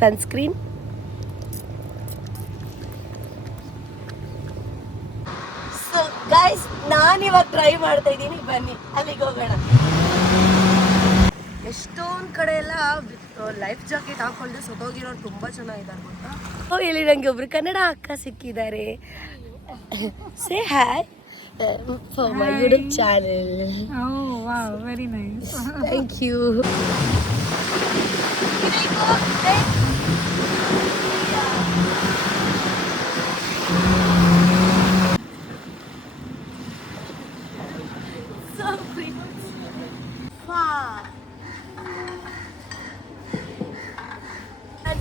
Sunscreen. So guys ನಾನಿವಾಗ try ಮಾಡ್ತಾ ಇದ್ದೀನಿ, ಬನ್ನಿ ಅಲ್ಲಿಗೆ ಹೋಗೋಣ. ಎಷ್ಟೊಂದು ಕಡೆ ಎಲ್ಲ ಲೈಫ್ ಜಾಕೆಟ್ ಹಾಕೊಂಡು ಸೊತೋಗಿರೋರು ತುಂಬ ಚೆನ್ನಾಗಿದ್ದಾರೆ ಗೊತ್ತಾ. ಹೇಳಿ ನನಗೆ ಒಬ್ರು ಕನ್ನಡ ಅಕ್ಕ ಸಿಕ್ಕಿದ್ದಾರೆ. Say hi for my YouTube channel. Oh wow, very nice. Thank you.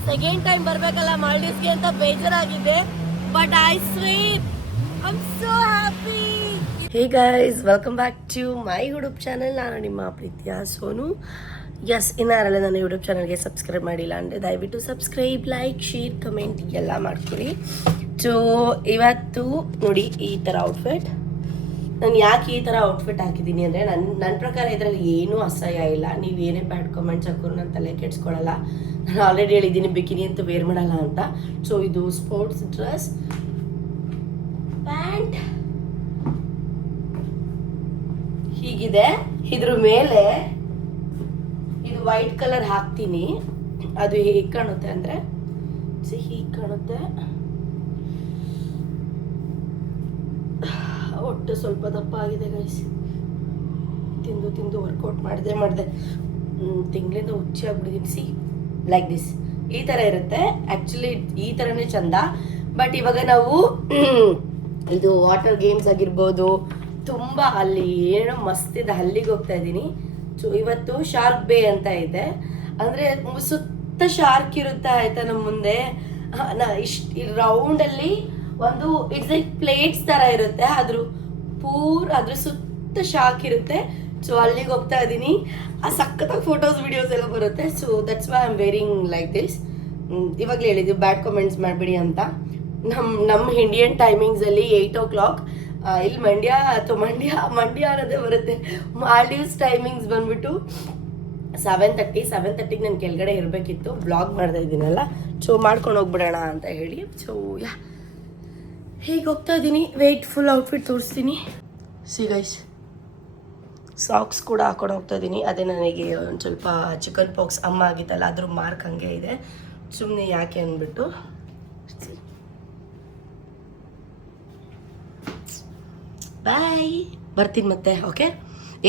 Second time ಬರ್ಬೇಕಲ್ಲ ಮಾಲ್ಡೀವ್ಸ್ಗೆ ಅಂತ ಬೇಜಾರಾಗಿದೆ, but I sweet I am so happy. Hey guys, welcome back to my YouTube channel. ನಾನು ನಿಮ್ಮ ಪ್ರೀತಿಯ ಸೋನು. ಎಸ್, ಇನ್ನಾರಲ್ಲ ನನ್ನ ಯೂಟ್ಯೂಬ್ ಚಾನಲ್ಗೆ subscribe ಮಾಡಿಲ್ಲ ಅಂದರೆ ದಯವಿಟ್ಟು ಸಬ್ಸ್ಕ್ರೈಬ್, ಲೈಕ್, ಶೇರ್, ಕಮೆಂಟ್ ಎಲ್ಲ ಮಾಡ್ಕೊಡಿ. ಸೊ ಇವತ್ತು ನೋಡಿ ಈ ಥರ ಔಟ್ಫಿಟ್. ನಾನು ಯಾಕೆ ಈ ಥರ ಔಟ್ಫಿಟ್ ಹಾಕಿದ್ದೀನಿ ಅಂದರೆ ನನ್ನ ಪ್ರಕಾರ ಇದರಲ್ಲಿ ಏನೂ ಅಸಹ್ಯ ಇಲ್ಲ. ನೀವು ಏನೇ ಬ್ಯಾಡ್ ಕಮೆಂಟ್ಸ್ ಹಾಕೋರು ನಾನು ತಲೆ ಕೆಡ್ಸ್ಕೊಳ್ಳಲ್ಲ. ನಾನು ಆಲ್ರೆಡಿ ಹೇಳಿದ್ದೀನಿ ಬಿಕಿನಿ ಅಂತೂ ವೇರ್ ಮಾಡಲ್ಲ ಅಂತ. ಸೊ ಇದು ಸ್ಪೋರ್ಟ್ಸ್ ಡ್ರೆಸ್, ಪ್ಯಾಂಟ್ ಹೀಗಿದೆ. ಇದ್ರ ಮೇಲೆ ಇದು ವೈಟ್ ಕಲರ್ ಹಾಕ್ತೀನಿ. ಅದು ಹೇಗೆ ಕಾಣುತ್ತೆ ಅಂದರೆ ಹೀಗೆ ಕಾಣುತ್ತೆ. ಒಟ್ಟು ಸ್ವಲ್ಪ ದಪ್ಪ ಆಗಿದೆ ಗೈಸ್. ತಿಂದು ವರ್ಕೌಟ್ ಮಾಡಿದೆ ತಿಂಗಳಿಂದ ಹುಚ್ಚಿ ಆಗ್ಬಿಟ್ಟಿದ್ದೀನಿ. ಸಿ ಲೈಕ್ ದಿಸ್, ಈ ಥರ ಇರುತ್ತೆ. ಆ್ಯಕ್ಚುಲಿ ಈ ಥರನೇ ಚಂದ. ಬಟ್ ಇವಾಗ ನಾವು ಇದು ವಾಟರ್ ಗೇಮ್ಸ್ ಆಗಿರ್ಬೋದು, ತುಂಬ ಅಲ್ಲಿ ಏನೋ ಮಸ್ತಿದೆ, ಅಲ್ಲಿಗೆ ಹೋಗ್ತಾ ಇದ್ದೀನಿ. ಸೊ ಇವತ್ತು ಶಾರ್ಕ್ ಬೇ ಅಂತ ಇದೆ. ಅಂದರೆ ಸುತ್ತ ಶಾರ್ಕ್ ಇರುತ್ತೆ ಆಯ್ತಾ ನಮ್ಮ ಮುಂದೆ. ಈ ರೌಂಡಲ್ಲಿ ಒಂದು ಇಟ್ಸ್ ಲೈಕ್ ಪ್ಲೇಟ್ಸ್ ಥರ ಇರುತ್ತೆ, ಅದ್ರ ಸುತ್ತ ಶಾರ್ಕ್ ಇರುತ್ತೆ. ಸೊ ಅಲ್ಲಿಗೆ ಹೋಗ್ತಾ ಇದ್ದೀನಿ. ಆ ಸಖತ್ತಾಗಿ ಫೋಟೋಸ್ ವಿಡಿಯೋಸ್ ಎಲ್ಲ ಬರುತ್ತೆ. So that's why I am wearing like this. ಇವಾಗಲೇ ಹೇಳಿದ್ವಿ ಬ್ಯಾಡ್ ಕಮೆಂಟ್ಸ್ ಮಾಡಬೇಡಿ ಅಂತ. ನಮ್ಮ ಇಂಡಿಯನ್ ಟೈಮಿಂಗ್ಸಲ್ಲಿ 8 o'clock, ಇಲ್ಲಿ ಮಂಡ್ಯ ಅನ್ನೋದೇ ಬರುತ್ತೆ. ಮಾಲ್ಡೀವ್ಸ್ ಟೈಮಿಂಗ್ಸ್ ಬಂದ್ಬಿಟ್ಟು 7:30 ನಾನು ಕೆಳಗಡೆ ಇರಬೇಕಿತ್ತು. ಬ್ಲಾಗ್ ಮಾಡ್ತಾ ಇದ್ದೀನಲ್ಲ, ಸೊ ಮಾಡ್ಕೊಂಡು ಹೋಗ್ಬಿಡೋಣ ಅಂತ ಹೇಳಿ. ಸೊ ಯಾ, ಹೀಗೆ ಹೋಗ್ತಾ ಇದ್ದೀನಿ. ವೆಯ್ಟ್ ಫುಲ್ ಔಟ್ಫಿಟ್ ತೋರಿಸ್ತೀನಿ. ಸಿ ಗೈಸ್, ಸಾಕ್ಸ್ ಕೂಡ ಹಾಕೊಂಡು ಹೋಗ್ತಾ ಇದ್ದೀನಿ. ಅದೇ ನನಗೆ ಒಂದು ಸ್ವಲ್ಪ ಚಿಕನ್ ಪಾಕ್ಸ್ ಅಮ್ಮ ಆಗಿತ್ತಲ್ಲ, ಅದ್ರ ಮಾರ್ಕ್ ಹಂಗೆ ಇದೆ. ಸುಮ್ಮನೆ ಯಾಕೆ ಅಂದ್ಬಿಟ್ಟು ಬಾಯ್, ಬರ್ತೀನಿ ಮತ್ತೆ. ಓಕೆ,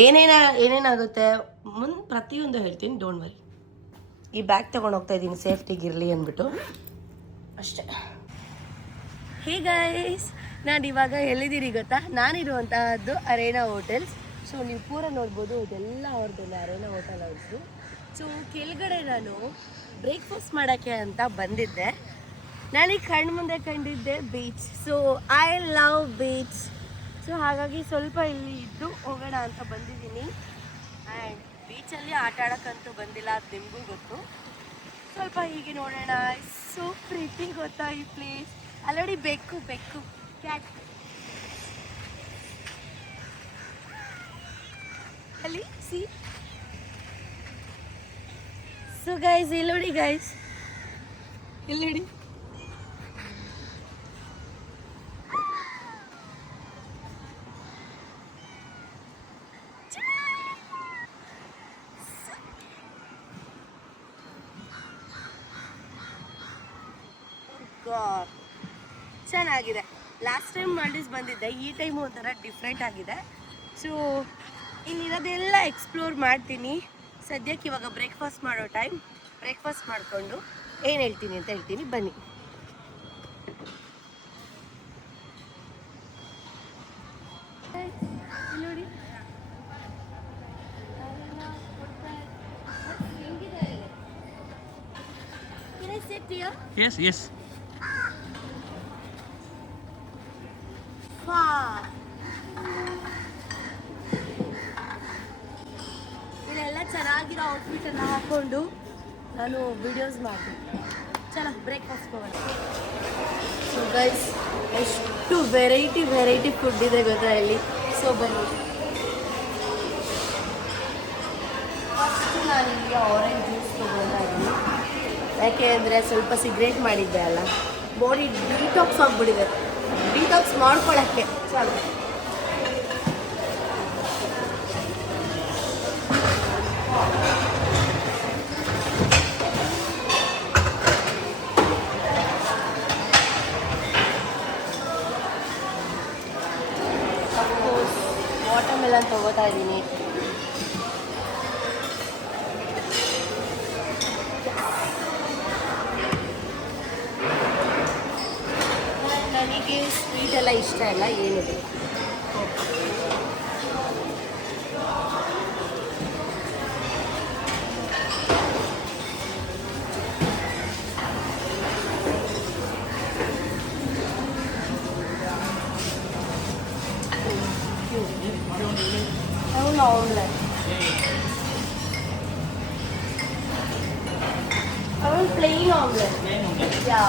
ಏನೇನಾಗುತ್ತೆ ಮುಂದೆ ಪ್ರತಿಯೊಂದು ಹೇಳ್ತೀನಿ, ಡೋಂಟ್ ವರಿ. ಈ ಬ್ಯಾಗ್ ತೊಗೊಂಡು ಹೋಗ್ತಾ ಇದ್ದೀನಿ ಸೇಫ್ಟಿಗಿರಲಿ ಅಂದ್ಬಿಟ್ಟು ಅಷ್ಟೇ. ಹೇ ಗೈಸ್, ನಾನು ಇವಾಗ ಎಲ್ಲಿದ್ದೀರಿ ಗೊತ್ತಾ? ನಾನಿರುವಂತಹದ್ದು ಅರೇನಾ ಹೋಟೆಲ್ಸ್. ಸೊ ನೀವು ಪೂರ ನೋಡ್ಬೋದು, ಇದೆಲ್ಲ ಅವ್ರದ್ದು ಅರೇನಾ ಹೋಟೆಲ್ ಅವ್ರದ್ದು. ಸೊ ಕೆಳಗಡೆ ನಾನು ಬ್ರೇಕ್ಫಾಸ್ಟ್ ಮಾಡೋಕ್ಕೆ ಅಂತ ಬಂದಿದ್ದೆ. ನನಗೆ ಕಣ್ಣು ಮುಂದೆ ಕಂಡಿದ್ದೆ beach. So I love beach. So ಹಾಗಾಗಿ ಸ್ವಲ್ಪ ಇಲ್ಲಿ ಇದ್ದು ಹೋಗೋಣ ಅಂತ ಬಂದಿದ್ದೀನಿ. ಆ್ಯಂಡ್ ಬೀಚಲ್ಲಿ ಆಟ ಆಡೋಕ್ಕಂತೂ ಬಂದಿಲ್ಲ, ಅದು ನಿಮಗೂ ಗೊತ್ತು. ಸ್ವಲ್ಪ ಹೀಗೆ ನೋಡೋಣ. ಸೊ ಪ್ರೀತಿ ಗೊತ್ತಾ ಈ ಪ್ಲೇಸ್. ಅಲ್ಲೋಡಿ ಬೆಕ್ಕು ಕ್ಯಾಟ್ ಅಲ್ಲಿ ಸಿ. ಸೊ ಗೈಸ್ ಇಲ್ಲೋಡಿ ಗೈಸ್, ಇಲ್ಲೋಡಿ. ಚೆನ್ನಾಗಿದೆ. ಲಾಸ್ಟ್ ಟೈಮ್ ಮಾಲ್ಡೀವ್ಸ್ ಬಂದಿದ್ದೆ, ಈ ಟೈಮು ಒಂಥರ ಡಿಫ್ರೆಂಟ್ ಆಗಿದೆ. ಸೊ ಇಲ್ಲಿರೋದೆಲ್ಲ ಎಕ್ಸ್ಪ್ಲೋರ್ ಮಾಡ್ತೀನಿ. ಸದ್ಯಕ್ಕೆ ಇವಾಗ ಬ್ರೇಕ್ಫಾಸ್ಟ್ ಮಾಡೋ ಟೈಮ್. ಬ್ರೇಕ್ಫಾಸ್ಟ್ ಮಾಡಿಕೊಂಡು ಏನು ಹೇಳ್ತೀನಿ ಅಂತ ಹೇಳ್ತೀನಿ, ಬನ್ನಿ. ನೋಡಿ Yes, yes. ಇಲ್ಲೆಲ್ಲ ಚೆನ್ನಾಗಿರೋ ಔಟ್ಫಿಟ್ ಎಲ್ಲ ಹಾಕೊಂಡು ನಾನು ವಿಡಿಯೋಸ್ ಮಾಡ್ತೀನಿ. ಚಲೋ ಬ್ರೇಕ್ಫಾಸ್ಟ್ ಹೋಗೋಣ. ಸೊ ಗೈಸ್, ಎಷ್ಟು ವೆರೈಟಿ ಫುಡ್ ಇದೆ ಗೊತ್ತಾ ಇಲ್ಲಿ. ಸೊ ಬನ್ನಿ. ಫಸ್ಟ್ ನಾನು ಇಲ್ಲಿ ಆರೆಂಜ್ ಜ್ಯೂಸ್ ತೊಗೊಳ್ತಾ ಇದ್ದೀನಿ. ಯಾಕೆ ಅಂದರೆ ಸ್ವಲ್ಪ ಸಿಗ್ರೇಟ್ ಮಾಡಿದ್ದೆ ಅಲ್ಲ, ಬಾಡಿ ಡಿಟಾಕ್ಸ್ ಆಗಿಬಿಟ್ಟಿದೆ. ಡಿಟಾಕ್ಸ್ ಮಾಡ್ಕೊಳ್ಳೋಕ್ಕೆ ಚಾಲು. ವಾಟರ್ಮೆಲನ್ ತಗೋತಾ ಇದ್ದೀನಿ. ನನಗೆ ಸ್ವೀಟ್ ಎಲ್ಲ ಇಷ್ಟ ಇಲ್ಲ, ಏನಿದೆ ಅವನು ಆಮ್ಲೆಟ್, ಅವನು ಪ್ಲೇನ್ ಆಮ್ಲೆಟ್. ಯಾ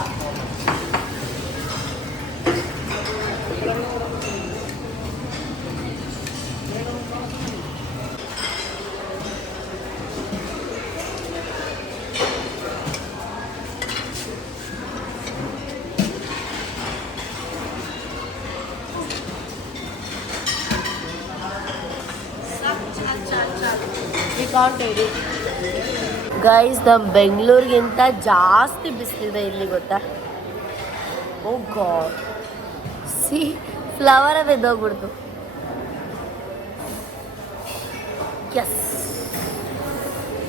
ಗೈಸ್, ನಮ್ಮ ಬೆಂಗಳೂರಿಗಿಂತ ಜಾಸ್ತಿ ಬಿಸಿಲಿದೆ ಇಲ್ಲಿ, ಗೊತ್ತಾ? ಓ ಗಾಡ್, ಸಿ ಫ್ಲವರೇ ಬಿದ್ದೋಗ್ಬಿಡ್ತು. ಎಸ್,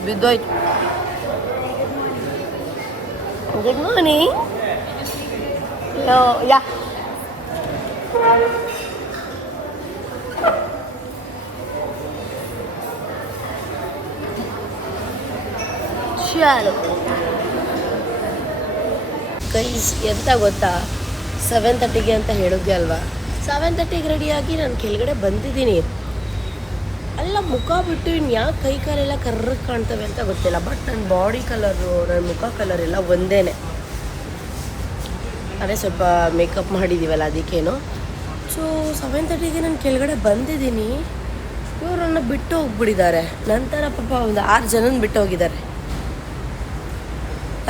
ಬಿದ್ದೋಯ್ತು. Good morning. ಯಾ ಚಾಲು. ಗೈಸ್, ಎಂತ ಗೊತ್ತಾ, 7:30ಗೆ ಅಂತ ಹೇಳಿದ್ದೆ ಅಲ್ವಾ, 7:30ಗೆ ರೆಡಿಯಾಗಿ ನಾನು ಕೆಳಗಡೆ ಬಂದಿದ್ದೀನಿ. ಎಲ್ಲ ಮುಖ ಬಿಟ್ಟು ಇನ್ಯಾಕೆ ಕೈ ಕಾಲೆಲ್ಲ ಕರ್ರಗೆ ಕಾಣ್ತವೆ ಅಂತ ಗೊತ್ತಿಲ್ಲ, ಬಟ್ ನನ್ನ ಬಾಡಿ ಕಲರು, ನನ್ನ ಮುಖ ಕಲರ್ ಎಲ್ಲ ಒಂದೇ. ಅದೇ ಸ್ವಲ್ಪ ಮೇಕಪ್ ಮಾಡಿದ್ದೀವಲ್ಲ ಅದಕ್ಕೇನು. ಸೊ 7:30ಗೆ ನಾನು ಕೆಳಗಡೆ ಬಂದಿದ್ದೀನಿ. ಇವರನ್ನು ಬಿಟ್ಟು ಹೋಗ್ಬಿಟ್ಟಿದ್ದಾರೆ. ನಂತರ ಪಾಪ ಒಂದು 6 ಜನನ ಬಿಟ್ಟು ಹೋಗಿದ್ದಾರೆ.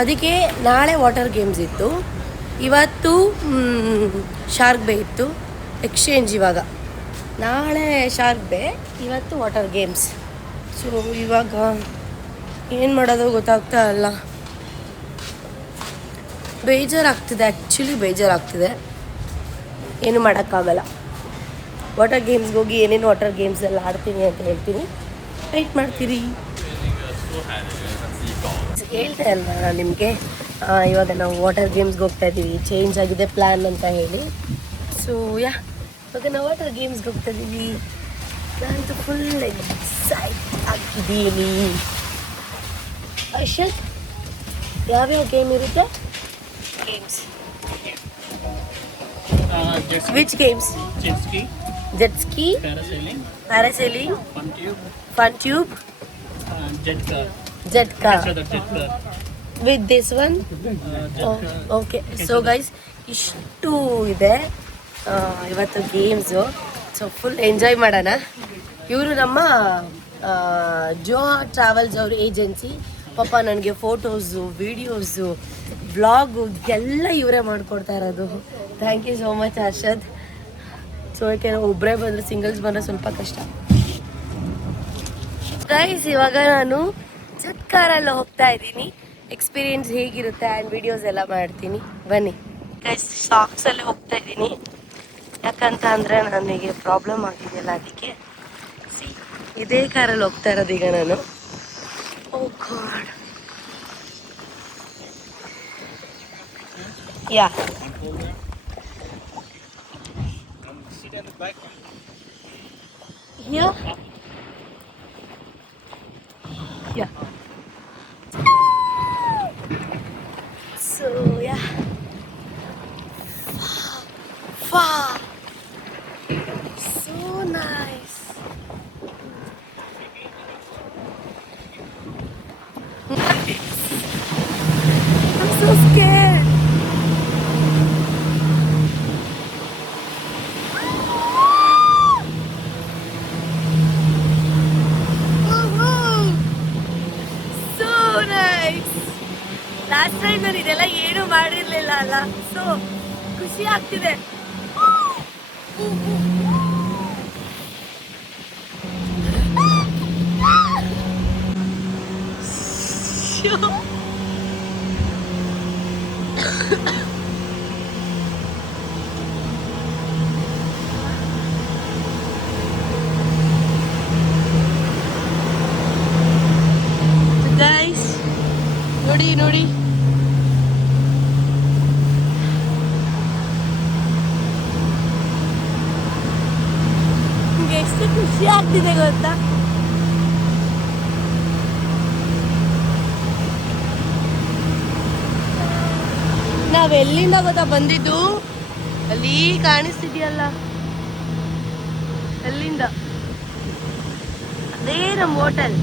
ಅದಕ್ಕೆ ನಾಳೆ ವಾಟರ್ ಗೇಮ್ಸ್ ಇತ್ತು, ಇವತ್ತು ಶಾರ್ಕ್ ಬೇ ಇತ್ತು. ಎಕ್ಸ್ಚೇಂಜ್ ಇವಾಗ, ನಾಳೆ ಶಾರ್ಕ್ ಬೇ, ಇವತ್ತು ವಾಟರ್ ಗೇಮ್ಸ್. ಸೊ ಇವಾಗ ಏನು ಮಾಡೋದು ಗೊತ್ತಾಗ್ತಾ ಇಲ್ಲ. ಬೇಜಾರಾಗ್ತಿದೆ, ಆ್ಯಕ್ಚುಲಿ ಬೇಜಾರಾಗ್ತಿದೆ. ಏನು ಮಾಡೋಕ್ಕಾಗಲ್ಲ. ವಾಟರ್ ಗೇಮ್ಸ್ಗೆ ಹೋಗಿ ಏನೇನು ವಾಟರ್ ಗೇಮ್ಸ್ ಎಲ್ಲ ಆಡ್ತೀನಿ ಅಂತ ಹೇಳ್ತೀನಿ, ವೆಯ್ಟ್ ಮಾಡ್ತೀರಿ. ಹೇಳ್ತೆ ಅಲ್ಲ ನಾನು ನಿಮಗೆ, ಇವಾಗ ನಾವು ವಾಟರ್ ಗೇಮ್ಸ್ಗೆ ಹೋಗ್ತಾ ಇದ್ದೀವಿ, ಚೇಂಜ್ ಆಗಿದೆ ಪ್ಲ್ಯಾನ್ ಅಂತ ಹೇಳಿ. ಸೊ ಇವಾಗ ನಾವು ವಾಟರ್ ಗೇಮ್ಸ್ಗೆ ಹೋಗ್ತಾ ಇದ್ದೀವಿ. ನಾನಂತೂ ಫುಲ್ ಎಕ್ಸೈಟ್ ಆಗಿದ್ದೀನಿ. ಅರ್ಷದ್, ಯಾವ್ಯಾವ ಗೇಮ್ ಇರುತ್ತೆ? Games which games? Jet ski, parasailing, fun tube, jet car. With this one? Okay. So guys, ಇಷ್ಟು ಇದೆ ಇವತ್ತು ಗೇಮ್ಸು. ಸೊ ಫುಲ್ ಎಂಜಾಯ್ ಮಾಡೋಣ. ಇವರು ನಮ್ಮ ಜೋಹಾ ಟ್ರಾವೆಲ್ಸ್ ಅವ್ರ ಏಜೆನ್ಸಿ. ಪಾಪ ನನಗೆ ಫೋಟೋಸು, ವೀಡಿಯೋಸು, ವ್ಲಾಗು ಎಲ್ಲ ಇವರೇ ಮಾಡಿಕೊಡ್ತಾ ಇರೋದು. Thank you so much Harshad. So ಯಾಕೆ ಒಬ್ಬರೇ ಬಂದರೆ, ಸಿಂಗಲ್ಸ್ ಬಂದರೆ ಸ್ವಲ್ಪ ಕಷ್ಟ. ಗೈಸ್, ಇವಾಗ ನಾನು ಜೆಟ್ ಕಾರಲ್ಲಿ ಹೋಗ್ತಾ ಇದ್ದೀನಿ. ಎಕ್ಸ್ಪೀರಿಯನ್ಸ್ ಹೇಗಿರುತ್ತೆ ಆ್ಯಂಡ್ ವಿಡಿಯೋಸ್ ಎಲ್ಲ ಮಾಡ್ತೀನಿ, ಬನ್ನಿ. ಗೈಸ್, ಸಾಕ್ಸಲ್ಲಿ ಹೋಗ್ತಾ ಇದ್ದೀನಿ, ಯಾಕಂತ ಅಂದರೆ ನನಗೆ ಪ್ರಾಬ್ಲಮ್ ಆಗಿದೆಯಲ್ಲ, ಅದಕ್ಕೆ. ಸಿ, ಇದೇ ಕಾರಲ್ಲಿ ಹೋಗ್ತಾ ಇರೋದು ಈಗ ನಾನು. Oh god, yeah here. Yeah. So yeah. Wow. So nice. I'm so scared. Last time ನಾನು ಇದೆಲ್ಲ ಏನು ಮಾಡಿರ್ಲಿಲ್ಲ ಅಲ್ಲ, ಸೊ ಖುಷಿ ಆಗ್ತಿದೆ. ಗೈಸ್ ನೋಡಿ ನೋಡಿ, ನಿಮ್ಗೆ ಎಷ್ಟು ಖುಷಿ ಆಗ್ತಿದೆ ಗೊತ್ತಾ. ನಾವೆಲ್ಲಿಂದ ಗೊತ್ತಾ ಬಂದಿದ್ದು, ಅಲ್ಲಿ ಕಾಣಿಸ್ತಿದ್ಯಲ್ಲ ಅಲ್ಲಿಂದ, ಅದೇ ನಮ್ಮ ಹೋಟೆಲ್.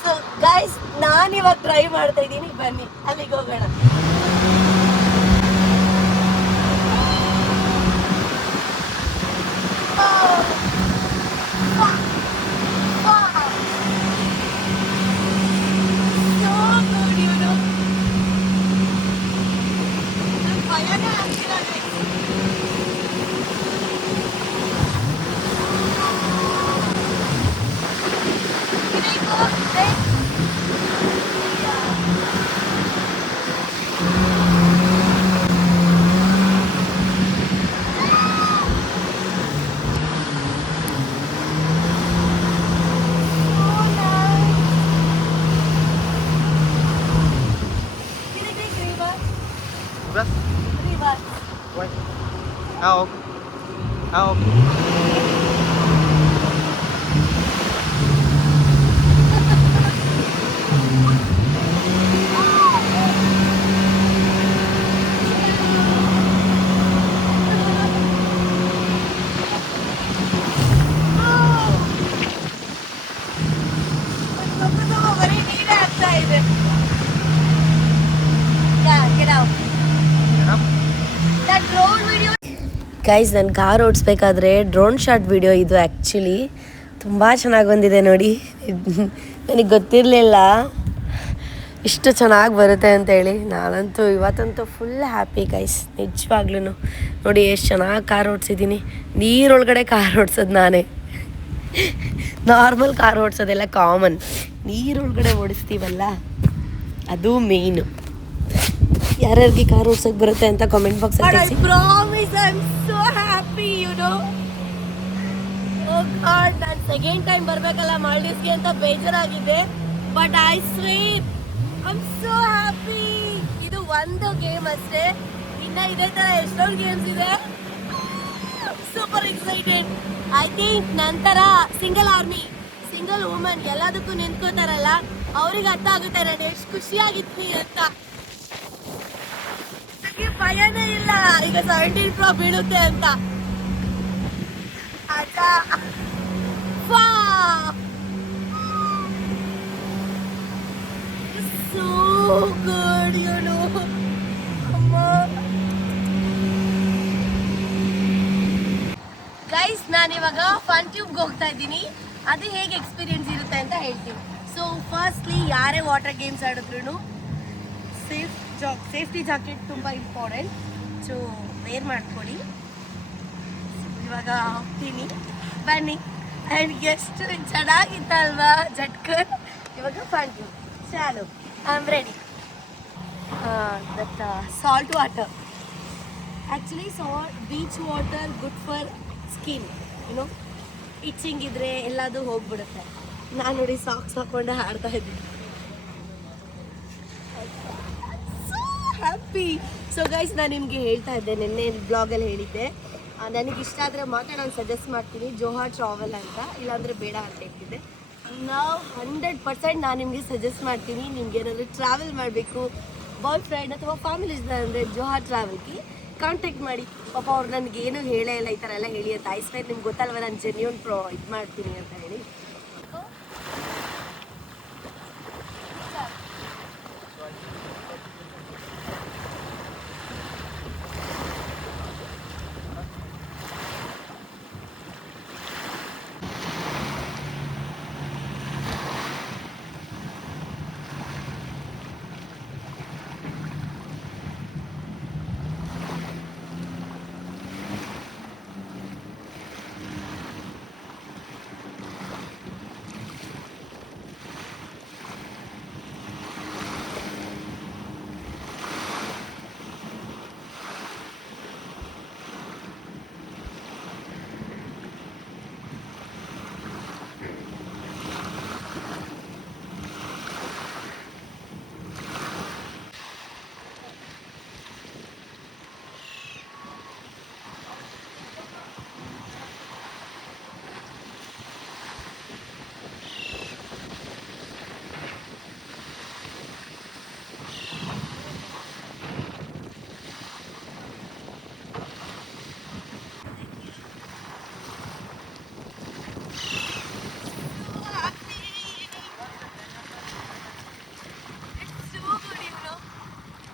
ಸೊ ಗೈಸ್, ನಾನಿವಾಗ ಟ್ರೈ ಮಾಡ್ತಾ ಇದ್ದೀನಿ, ಬನ್ನಿ ಅಲ್ಲಿಗೆ ಹೋಗೋಣ. ಗೈಸ್, ನಾನು ಕಾರ್ ಓಡಿಸ್ಬೇಕಾದ್ರೆ ಡ್ರೋನ್ ಶಾಟ್ ವಿಡಿಯೋ ಇದು. ಆ್ಯಕ್ಚುಲಿ ತುಂಬ ಚೆನ್ನಾಗಿ ಬಂದಿದೆ ನೋಡಿ. ನನಗೆ ಗೊತ್ತಿರಲಿಲ್ಲ ಇಷ್ಟು ಚೆನ್ನಾಗಿ ಬರುತ್ತೆ ಅಂತೇಳಿ. ನಾನಂತೂ ಇವತ್ತಂತೂ ಫುಲ್ ಹ್ಯಾಪಿ ಗೈಸ್, ನಿಜವಾಗ್ಲೂ. ನೋಡಿ ಎಷ್ಟು ಚೆನ್ನಾಗಿ ಕಾರ್ ಓಡಿಸಿದ್ದೀನಿ. ನೀರೊಳಗಡೆ ಕಾರ್ ಓಡಿಸೋದು ನಾನೇ. ನಾರ್ಮಲ್ ಕಾರ್ ಓಡಿಸೋದೆಲ್ಲ ಕಾಮನ್, ನೀರೊಳಗಡೆ ಓಡಿಸ್ತೀವಲ್ಲ ಅದು ಮೇಯ್ನು. ಯಾರ್ಯಾರಿಗೆ ಕಾರ್ ಓಡ್ಸೋಕೆ ಬರುತ್ತೆ ಅಂತ ಕಾಮೆಂಟ್ ಬಾಕ್ಸ್ ಅಲ್ಲಿ ತಿಳಿಸಿ. Promise I am so happy, you know. Oh god, ನಾನು ಸೆಕೆಂಡ್ ಟೈಮ್ ಬರಬೇಕಲ್ಲ ಮಾಲ್ಡೀವ್ಸ್ಗೆ ಅಂತ ಬೇಜಾರಾಗಿದೆ. But I sweep, I am so happy. ಇದು ಒಂದು ಗೇಮ್ ಅಷ್ಟೇ, ಇನ್ನ ಇದೇ ಥರ ಎಷ್ಟೊಂದು ಗೇಮ್ಸ್ ಇದೆ. Super excited. ಐ ಥಿಂಕ್ ನಂತರ ಸಿಂಗಲ್ ಆರ್ಮಿ, ಸಿಂಗಲ್ ವುಮನ್ ಎಲ್ಲದಕ್ಕೂ ನಿಂತ್ಕೋತಾರಲ್ಲ, ಅವ್ರಿಗೆ ಅರ್ಥ ಆಗುತ್ತೆ ನಾನು ಎಷ್ಟು ಖುಷಿಯಾಗಿದ್ದೀನಿ ಅಂತ. ಭಯನೇ ಇಲ್ಲ ಈಗ 17 Pro ಬೀಳುತ್ತೆ ಅಂತ. So good, you know. Guys, ನಾನಿವಾಗ ಫನ್ ಟ್ಯೂಬ್ಗೆ ಹೋಗ್ತಾ ಇದ್ದೀನಿ. ಅದು ಹೇಗೆ ಎಕ್ಸ್ಪೀರಿಯನ್ಸ್ ಇರುತ್ತೆ ಅಂತ ಹೇಳ್ತೀನಿ. ಸೊ ಫಸ್ಟ್ಲಿ ಯಾರೇ ವಾಟರ್ ಗೇಮ್ಸ್ ಆಡಿದ್ರು ಸೇಫ್ಟಿ ಜಾಕೆಟ್ ತುಂಬ ಇಂಪಾರ್ಟೆಂಟ್. ಸೊ ವೇರ್ ಮಾಡ್ಕೊಳ್ಳಿ. ಇವಾಗ ಹೋಗ್ತೀನಿ, ಬನ್ನಿ. ಆ್ಯಂಡ್ ಎಷ್ಟು ಚೆನ್ನಾಗಿತ್ತಲ್ವಾ ಜಟ್ಕರ್. ಇವಾಗ ಫನ್ ಟ್ಯೂಬ್ ಚಾಲು. I am ready. That salt water, actually beach water good for skin, YONO. Itching ಇದ್ರೆ ಎಲ್ಲದು ಹೋಗ್ಬಿಡುತ್ತೆ. ನಾನು ನೋಡಿ ಸಾಕ್ಸ್ ಹಾಕ್ಕೊಂಡೆ ಆಡ್ತಾ ಇದ್ದೀನಿ. ಹ್ಯಾಪಿ. ಸೊ ಗೈಸ್, ನಾನು ನಿಮಗೆ ಹೇಳ್ತಾ ಇದ್ದೆ, ನಿನ್ನೆ ಬ್ಲಾಗಲ್ಲಿ ಹೇಳಿದ್ದೆ, ನನಗಿಷ್ಟ ಆದರೆ ಮಾತ್ರ ನಾನು ಸಜೆಸ್ಟ್ ಮಾಡ್ತೀನಿ ಜೋಹಾ ಟ್ರಾವೆಲ್ ಅಂತ, ಇಲ್ಲಾಂದರೆ ಬೇಡ ಅಂತ ಹೇಳ್ತಿದ್ದೆ. ನಾವು 100% ನಾನು ನಿಮಗೆ ಸಜೆಸ್ಟ್ ಮಾಡ್ತೀನಿ. ನಿಮ್ಗೆ ಏನಾದರೂ ಟ್ರಾವೆಲ್ ಮಾಡಬೇಕು, ಬಾಯ್ ಫ್ರೆಂಡ್ ಅಥವಾ ಫ್ಯಾಮಿಲಿ ಇಷ್ಟ ಅಂದರೆ ಜೋಹಾ ಟ್ರಾವೆಲ್ಗೆ ಕಾಂಟ್ಯಾಕ್ಟ್ ಮಾಡಿ. ಪಾಪ ಅವ್ರು ನನಗೇನು ಹೇಳೇ ಇಲ್ಲ, ಈ ಥರ ಎಲ್ಲ ಹೇಳಿ ಅಂತ. ಐ ಸ್ವೇರ್ ನಿಮ್ಗೆ ಗೊತ್ತಲ್ವ ನಾನು ಜೆನ್ಯೂನ್ ಇದು ಮಾಡ್ತೀನಿ ಅಂತ ಹೇಳಿ.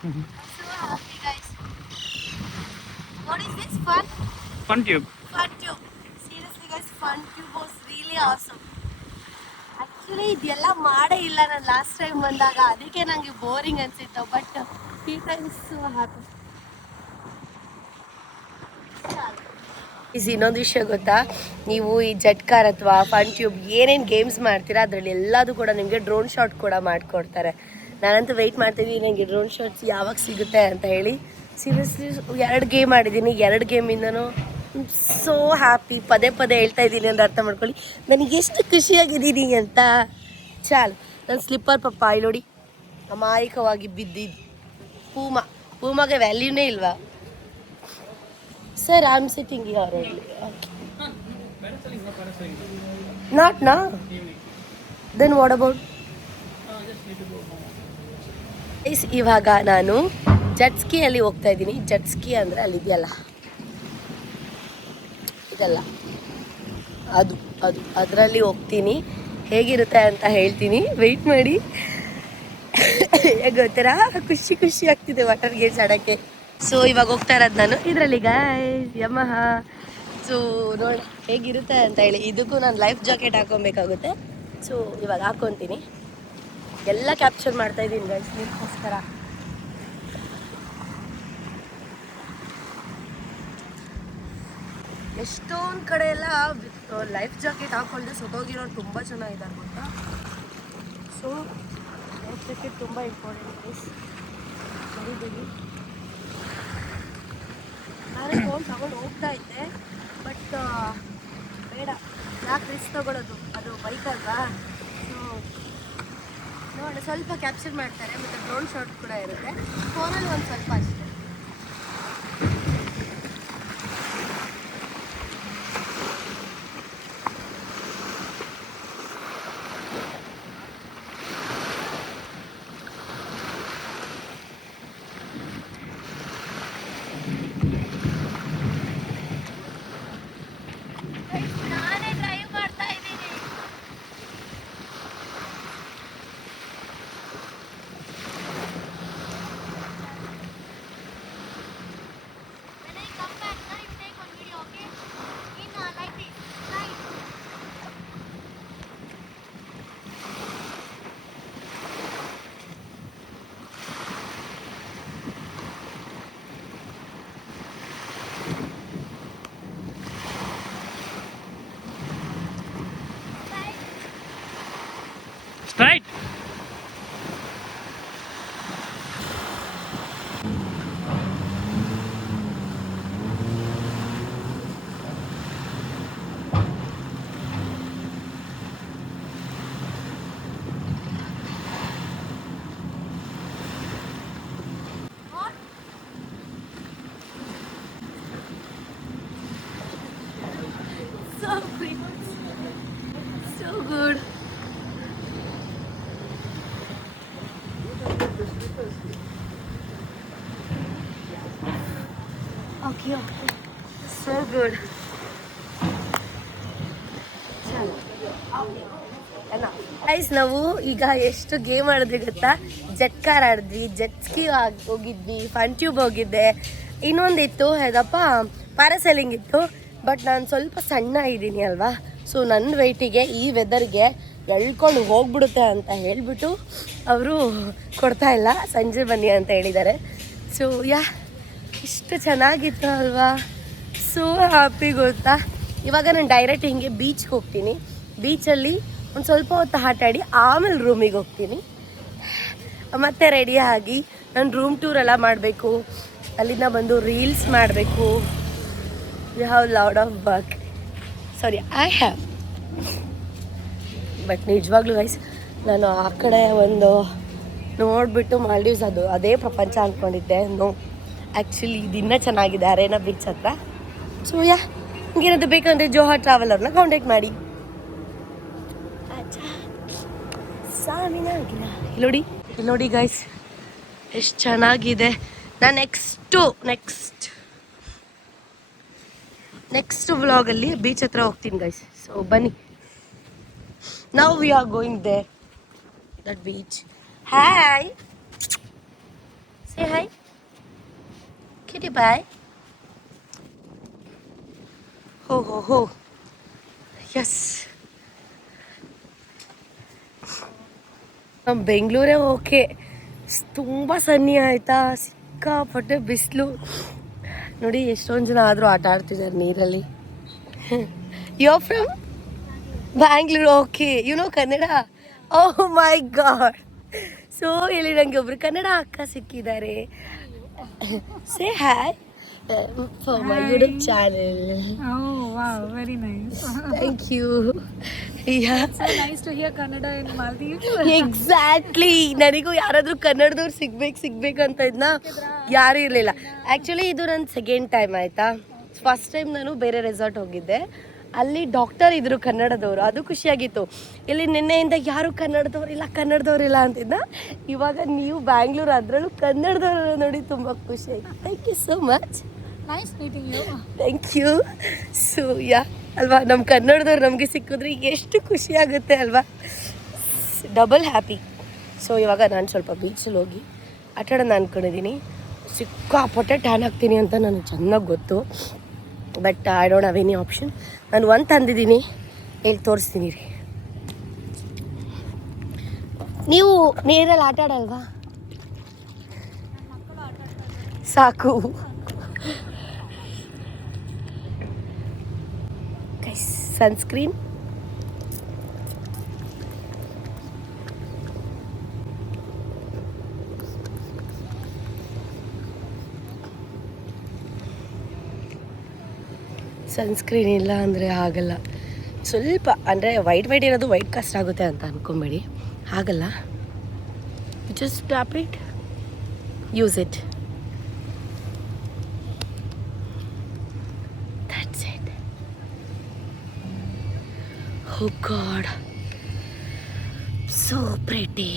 so happy, guys. What is this? Fun? Fun tube. Fun tube. Seriously, guys, fun tube was really awesome. Actually ಇದೆಲ್ಲ ಮಾಡೇ ಇಲ್ಲ ನಾನು ಲಾಸ್ಟ್ ಟೈಮ್ ಬಂದಾಗ, ಅದಕ್ಕೆ ನನಗೆ ಬೋರಿಂಗ್ ಅನಿಸಿತ್ತು. ಬಟ್ ಈ ಟೈಮ್ ಸೊ ಹ್ಯಾಪಿ. ಇನ್ನೊಂದು ವಿಷಯ ಗೊತ್ತಾ, ನೀವು ಈ ಜೆಟ್ ಕಾರ್ ಅಥವಾ ಫನ್ ಟ್ಯೂಬ್ ಏನೇನು ಗೇಮ್ಸ್ ಮಾಡ್ತೀರಾ ಅದರಲ್ಲಿ ಎಲ್ಲದೂ ಕೂಡ ನಿಮಗೆ ಡ್ರೋನ್ ಶಾಟ್ ಕೂಡ ಮಾಡಿಕೊಡ್ತಾರೆ. ನಾನಂತೂ ವೆಯ್ಟ್ ಮಾಡ್ತೀನಿ ನನಗೆ ಡ್ರೋನ್ ಶಾಟ್ಸ್ ಯಾವಾಗ ಸಿಗುತ್ತೆ ಅಂತ ಹೇಳಿ. ಸೀರಿಯಸ್ಲಿ 2 ಗೇಮ್ ಆಡಿದ್ದೀನಿ, 2 ಗೇಮಿಂದನೂ ಸೋ ಹ್ಯಾಪಿ. ಪದೇ ಪದೇ ಹೇಳ್ತಾ ಇದ್ದೀನಿ ಅಂತ ಅರ್ಥ ಮಾಡ್ಕೊಳ್ಳಿ ನನಗೆ ಎಷ್ಟು ಖುಷಿಯಾಗಿದ್ದೀನಿ ಅಂತ. ನನ್ನ ಸ್ಲಿಪ್ಪರ್ ಪಪ್ಪ ಇಲ್ಲಿ ನೋಡಿ ಅಮಾಯಕವಾಗಿ ಬಿದ್ದಿದ್ದು. ಪೂಮಾಗೆ ವ್ಯಾಲ್ಯೂನೇ ಇಲ್ವಾ sir? I am sitting here only. Not ನಾ ದೆನ್ ವಾಟ್ ಅಬೌಟ್? ಇವಾಗ ನಾನು ಜಟ್ಸ್ಕಿಯಲ್ಲಿ ಹೋಗ್ತಾ ಇದ್ದೀನಿ. ಜಟ್ಸ್ಕಿ ಅಂದರೆ ಅಲ್ಲಿದೆಯಲ್ಲ ಇದೆಲ್ಲ, ಅದರಲ್ಲಿ ಹೋಗ್ತೀನಿ. ಹೇಗಿರುತ್ತೆ ಅಂತ ಹೇಳ್ತೀನಿ, ವೆಯ್ಟ್ ಮಾಡಿ. ಗೊತ್ತೀರಾ, ಖುಷಿ ಆಗ್ತಿದೆ ವಾಟರ್ ಗೇಮ್ಸ್ ಆಡೋಕ್ಕೆ. ಸೊ ಇವಾಗ ಹೋಗ್ತಾ ಇರೋದು ನಾನು ಇದರಲ್ಲಿ ಗಾಯ್ಸ್, ಯಮಹ. ಸೊ ನೋಡಿ ಹೇಗಿರುತ್ತೆ ಅಂತ ಹೇಳಿ. ಇದಕ್ಕೂ ನಾನು ಲೈಫ್ ಜಾಕೆಟ್ ಹಾಕೊಬೇಕಾಗುತ್ತೆ. ಸೊ ಇವಾಗ ಹಾಕ್ಕೊತೀನಿ. ಎಲ್ಲ ಕ್ಯಾಪ್ಚರ್ ಮಾಡ್ತಾ ಇದ್ದೀನಿ ಗೈಸ್ ನಿಮಗೋಸ್ಕರ. ಎಷ್ಟೊಂದು ಕಡೆ ಎಲ್ಲ ಲೈಫ್ ಜಾಕೆಟ್ ಹಾಕ್ಕೊಂಡು ಸೊತೋಗಿರೋರು ತುಂಬ ಚೆನ್ನಾಗಿದ್ದಾರೆ ಗೊತ್ತಾ. ಸೊ ಲೈಫ್ ಜಾಕೆಟ್ ತುಂಬ ಇಂಪಾರ್ಟೆಂಟ್ ಗೈಸ್. ಮರಿಬೇಡಿ. ನಾನೇ ಫೋನ್ ತಗೊಂಡು ಹೋಗ್ತಾ ಇದ್ದೆ, ಬಟ್ ಬೇಡ, ಯಾಕೆ ರಿಸ್ಕ್ ತಗೊಳ್ಳೋದು, ಅದು ಬೈಕ್ ಅಲ್ವಾ. ಸೊ ನೋಡಿ ಸ್ವಲ್ಪ ಕ್ಯಾಪ್ಚರ್ ಮಾಡ್ತಾರೆ, ಮತ್ತು ಡ್ರೋನ್ ಶಾಟ್ ಕೂಡ ಇರುತ್ತೆ. ಫೋನಲ್ಲಿ ಒಂದು ಸ್ವಲ್ಪ ಅಷ್ಟೇ. Straight. So pretty. So good. Okay. So good. Guys ನಾವು ಈಗ ಎಷ್ಟು ಗೇಮ್ ಆಡಿದ್ವಿ ಗೊತ್ತಾ. ಜೆಟ್ ಕಾರ್ ಆಡಿದ್ವಿ, ಜೆಟ್ ಸ್ಕಿ ಹೋಗಿದ್ವಿ, ಫನ್ ಟ್ಯೂಬ್ ಹೋಗಿದ್ದೆ, ಇನ್ನೊಂದಿತ್ತು ಹೇಗಪ್ಪ ಪ್ಯಾರಾಸೈಲಿಂಗ್ ಇತ್ತು. ಬಟ್ ನಾನು ಸ್ವಲ್ಪ ಸಣ್ಣ ಇದ್ದೀನಿ ಅಲ್ವಾ, ಸೊ ನನ್ನ ವೆಯ್ಟಿಗೆ ಈ ವೆದರ್ಗೆ ಎಳ್ಕೊಂಡು ಹೋಗ್ಬಿಡುತ್ತೆ ಅಂತ ಹೇಳಿಬಿಟ್ಟು ಅವರು ಕೊಡ್ತಾ ಇಲ್ಲ, ಸಂಜೆ ಬನ್ನಿ ಅಂತ ಹೇಳಿದ್ದಾರೆ. ಸೊ ಇಷ್ಟು ಚೆನ್ನಾಗಿತ್ತು ಅಲ್ವಾ, ಸೋ ಹ್ಯಾಪಿ ಗೊತ್ತಾ. ಇವಾಗ ನಾನು ಡೈರೆಕ್ಟ್ ಹಿಂಗೆ ಬೀಚ್ಗೆ ಹೋಗ್ತೀನಿ. ಬೀಚಲ್ಲಿ ಒಂದು ಸ್ವಲ್ಪ ಹೊತ್ತು ಆಟ ಆಡಿ ಆಮೇಲೆ ರೂಮಿಗೆ ಹೋಗ್ತೀನಿ. ಮತ್ತೆ ರೆಡಿ ಆಗಿ ನಾನು ರೂಮ್ ಟೂರ್ ಎಲ್ಲ ಮಾಡಬೇಕು, ಅಲ್ಲಿಂದ ಬಂದು ರೀಲ್ಸ್ ಮಾಡಬೇಕು. You have lot of work. Sorry, I have. But ನಿಜವಾಗ್ಲೂ ಗೈಸ್ ನಾನು ಆ ಕಡೆ ಒಂದು ನೋಡಿಬಿಟ್ಟು ಮಾಲ್ಡೀವ್ಸ್ ಅದೇ ಪ್ರಪಂಚ ಅಂದ್ಕೊಂಡಿದ್ದೆ. ನೋ, ಆ್ಯಕ್ಚುಲಿ ಇದು ಚೆನ್ನಾಗಿದೆ, ಅರೇನಾ ಬೀಚ್ ಹತ್ರ. ಸೊ ಹಿಂಗೇನಾದ್ರು ಬೇಕಂದರೆ ಜೋಹಾ ಟ್ರಾವೆಲರ್ನ ಕಾಂಟ್ಯಾಕ್ಟ್ ಮಾಡಿ. ಇಲ್ಲಿ ನೋಡಿ ಗೈಸ್ ಎಷ್ಟು ಚೆನ್ನಾಗಿದೆ. ನಾನು ನೆಕ್ಸ್ಟ್ ವ್ಲಾಗಲ್ಲಿ ಬೀಚ್ ಹತ್ರ ಹೋಗ್ತೀನಿ ಗೈಸ್. ಸೊ ಬನ್ನಿ. Now we are going there, that beach. Hi, Say hi. Kitty bye. Ho ho ho. Yes. ನಮ್ಮ ಬೆಂಗಳೂರೇ ಓಕೆ, ತುಂಬ ಸನ್ನಿ ಆಯಿತಾ, ಸಿಕ್ಕಾಪಟ್ಟೆ ಬಿಸಿಲು ನೋಡಿ. ಎಷ್ಟೊಂದು ಜನ ಆದರೂ ಆಟ ಆಡ್ತಿದ್ದಾರೆ ನೀರಲ್ಲಿ. You are from Bangalore, okay. You know Kannada? Oh my god. So ಇಲ್ಲಿ ನನಗೆ ಒಬ್ರು ಕನ್ನಡ ಅಕ್ಕ ಸಿಕ್ಕಿದ್ದಾರೆ. Say hi for my YouTube channel. Oh, wow, very nice. Thank you. Yeah So nice to hear Kannada in Maldives. Exactly. ನನಗೂ ಯಾರಾದರೂ ಕನ್ನಡದವ್ರು ಸಿಗ್ಬೇಕು ಅಂತ ಇದ್ನ, ಯಾರೂ ಇರಲಿಲ್ಲ. ಆ್ಯಕ್ಚುಲಿ ಇದು ನನ್ನ ಸೆಕೆಂಡ್ ಟೈಮ್ ಆಯಿತಾ. ಫಸ್ಟ್ ಟೈಮ್ ನಾನು ಬೇರೆ ರೆಸಾರ್ಟ್ ಹೋಗಿದ್ದೆ, ಅಲ್ಲಿ ಡಾಕ್ಟರ್ ಇದ್ದರು ಕನ್ನಡದವರು, ಅದು ಖುಷಿಯಾಗಿತ್ತು. ಇಲ್ಲಿ ನಿನ್ನೆಯಿಂದ ಯಾರು ಕನ್ನಡದವ್ರಿಲ್ಲ ಅಂತಿದ್ದ. ಇವಾಗ ನೀವು ಬ್ಯಾಂಗ್ಳೂರು, ಅದರಲ್ಲೂ ಕನ್ನಡದವರು ನೋಡಿ, ತುಂಬ ಖುಷಿ ಆಯಿತು. Thank you so much. Nice meeting you. Thank you. So yeah ಅಲ್ವಾ, ನಮ್ಮ ಕನ್ನಡದವ್ರು ನಮಗೆ ಸಿಕ್ಕಿದ್ರೆ ಎಷ್ಟು ಖುಷಿ ಆಗುತ್ತೆ ಅಲ್ವಾ, ಡಬಲ್ ಹ್ಯಾಪಿ. ಸೊ ಇವಾಗ ನಾನು ಸ್ವಲ್ಪ ಬೀಚಲ್ಲಿ ಹೋಗಿ ಆಟಾಡೋಣ ಅಂದ್ಕೊಂಡಿದ್ದೀನಿ. ಸಿಕ್ಕಾಪಟ್ಟೆ ಟ್ಯಾನ್ ಆಗ್ತೀನಿ ಅಂತ ನನಗೆ ಚೆನ್ನಾಗಿ ಗೊತ್ತು, but I don't have any option. ನಾನು ಒಂದು ತಂದಿದ್ದೀನಿ, ಹೇಳಿ ತೋರಿಸ್ತೀನಿ ರೀ. ನೀವು ನೀರಲ್ಲಿ ಆಟ ಆಡಲ್ವಾ? ಸಾಕು. ಸನ್ಸ್ಕ್ರೀನ್, ಸನ್ಸ್ಕ್ರೀನ್ ಇಲ್ಲ ಅಂದರೆ ಆಗಲ್ಲ. ಸ್ವಲ್ಪ ಅಂದರೆ ವೈಟ್ ಇರೋದು ವೈಟ್ ಕಷ್ಟ ಆಗುತ್ತೆ ಅಂತ ಅಂದ್ಕೊಂಬೇಡಿ, ಆಗಲ್ಲ. Just tap it, use it, that's it. Oh God, so pretty,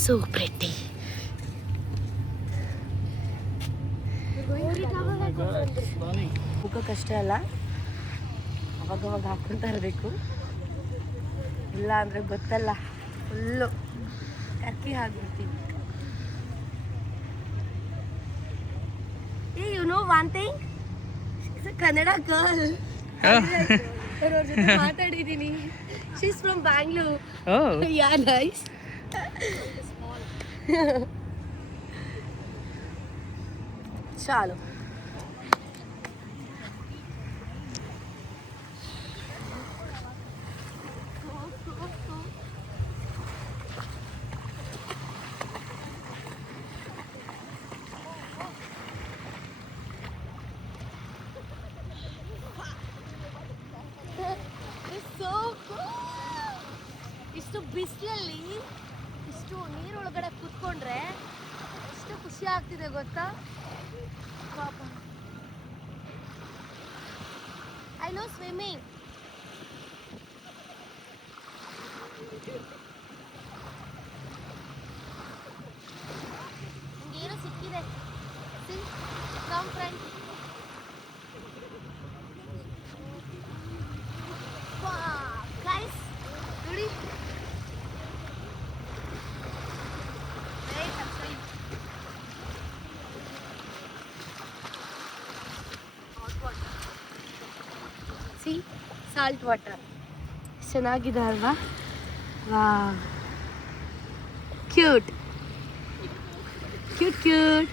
so pretty. ಮುಖಕ್ಕಷ್ಟೇ ಅಲ್ಲ, ಅವಾಗವಾಗ ಹಾಕ್ಕೊತಾ ಇರಬೇಕು, ಇಲ್ಲ ಅಂದರೆ ಗೊತ್ತಲ್ಲ ಫುಲ್ಲು ಕರ್ಕಿ ಆಗ್ಬಿಡ್ತೀವಿ. ಏ you know one thing, Kannada girl. ಅವ್ರ ಜೊತೆ ಮಾತಾಡಿದ್ದೀನಿ. She is from Bangalore. Oh. Yeah nice. ಚಾಲು. ಇಷ್ಟು ಬಿಸಿಲಲ್ಲಿ ಇಷ್ಟು ನೀರೊಳಗಡೆ ಕೂತ್ಕೊಂಡ್ರೆ ಎಷ್ಟು ಖುಷಿ ಆಗ್ತಿದೆ ಗೊತ್ತಾ. ಪಾಪ, ಐ ನೋ ಸ್ವಿಮ್ಮಿಂಗ್. ಏನೋ ಸಿಕ್ಕಿದೆ ನಮ್ಮ ಫ್ರೆಂಡ್. ಗೈಸ್ ನೋಡಿ, ಸಿ ಸಾಲ್ಟ್ ವಾಟರ್ ಚೆನ್ನಾಗಿದೆ ಅಲ್ವಾ. ವಾ, ಕ್ಯೂಟ್ ಕ್ಯೂಟ್ ಕ್ಯೂಟ್.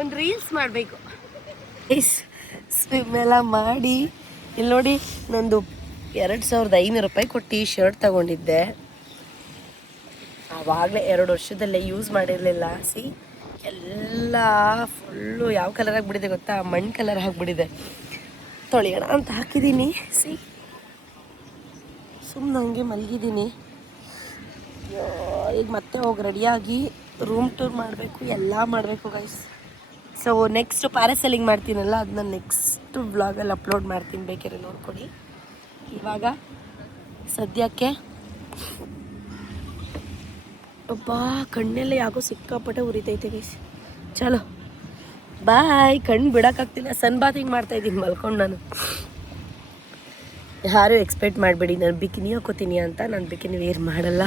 ಒಂದು ರೀಲ್ಸ್ ಮಾಡಬೇಕು. ಸ್ವಿಮ್ ಎಲ್ಲ ಮಾಡಿ, ಇಲ್ಲಿ ನೋಡಿ, ನಂದು 2500 ರೂಪಾಯಿ ಕೊಟ್ಟು ಶರ್ಟ್ ತಗೊಂಡಿದ್ದೆ. ಆವಾಗಲೇ 2 ವರ್ಷದಲ್ಲೇ ಯೂಸ್ ಮಾಡಿರಲಿಲ್ಲ. ಸಿ ಎಲ್ಲ ಫುಲ್ಲು ಯಾವ ಕಲರ್ ಆಗಿಬಿಟ್ಟಿದೆ ಗೊತ್ತಾ, ಮಣ್ಣು ಕಲರ್ ಆಗಿಬಿಟ್ಟಿದೆ. ತೊಳೆಯೋಣ ಅಂತ ಹಾಕಿದ್ದೀನಿ. ಸಿ ಸುಮ್ಮನೆ ಹಂಗೆ ಮಲಗಿದ್ದೀನಿ. ಈಗ ಮತ್ತೆ ಹೋಗಿ ರೆಡಿಯಾಗಿ ರೂಮ್ ಟೂರ್ ಮಾಡಬೇಕು, ಎಲ್ಲ ಮಾಡಬೇಕು ಗೈಸ್. ಸೊ ನೆಕ್ಸ್ಟ್ ಪ್ಯಾರಾಸೆಲಿಂಗ್ ಮಾಡ್ತೀನಲ್ಲ, ಅದನ್ನ ನೆಕ್ಸ್ಟ್ ವ್ಲಾಗಲ್ಲಿ ಅಪ್ಲೋಡ್ ಮಾಡ್ತೀನಿ, ಬೇಕಾದ್ರೆ ನೋಡ್ಕೊಡಿ. ಇವಾಗ ಸದ್ಯಕ್ಕೆ ಒಬ್ಬ ಕಣ್ಣೆಲ್ಲ ಯಾಕೋ ಸಿಕ್ಕಾಪಟ್ಟೆ ಉರಿತೈತೆ ಗೈಸ್. ಚಲೋ ಬಾಯ್. ಕಣ್ಣು ಬಿಡೋಕ್ಕಾಗ್ತಿಲ್ಲ, ಸನ್ ಬಾತಿಂಗ್ ಮಾಡ್ತಾಯಿದ್ದೀನಿ ಮಲ್ಕೊಂಡು. ನಾನು ಯಾರೂ ಎಕ್ಸ್ಪೆಕ್ಟ್ ಮಾಡಬೇಡಿ ನಾನು ಬಿಕಿನಿ ಹಾಕೋತೀನಿ ಅಂತ, ನಾನು ಬಿಕಿನಿ ವೇರ್ ಮಾಡಲ್ಲ.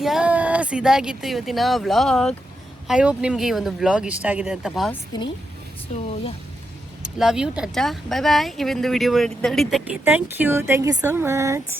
ಯಸ್, ಇದಾಗಿತ್ತು ಇವತ್ತಿನ ವ್ಲಾಗ್. ಐ ಹೋಪ್ ನಿಮಗೆ ಈ ಒಂದು ವ್ಲಾಗ್ ಇಷ್ಟ ಆಗಿದೆ ಅಂತ ಭಾವಿಸ್ತೀನಿ. So yeah, love you, tata, bye bye. ಈ ಒಂದು ವಿಡಿಯೋ ನೋಡಿದ್ದಕ್ಕೆ ಥ್ಯಾಂಕ್ ಯು ಸೋ ಮಚ್.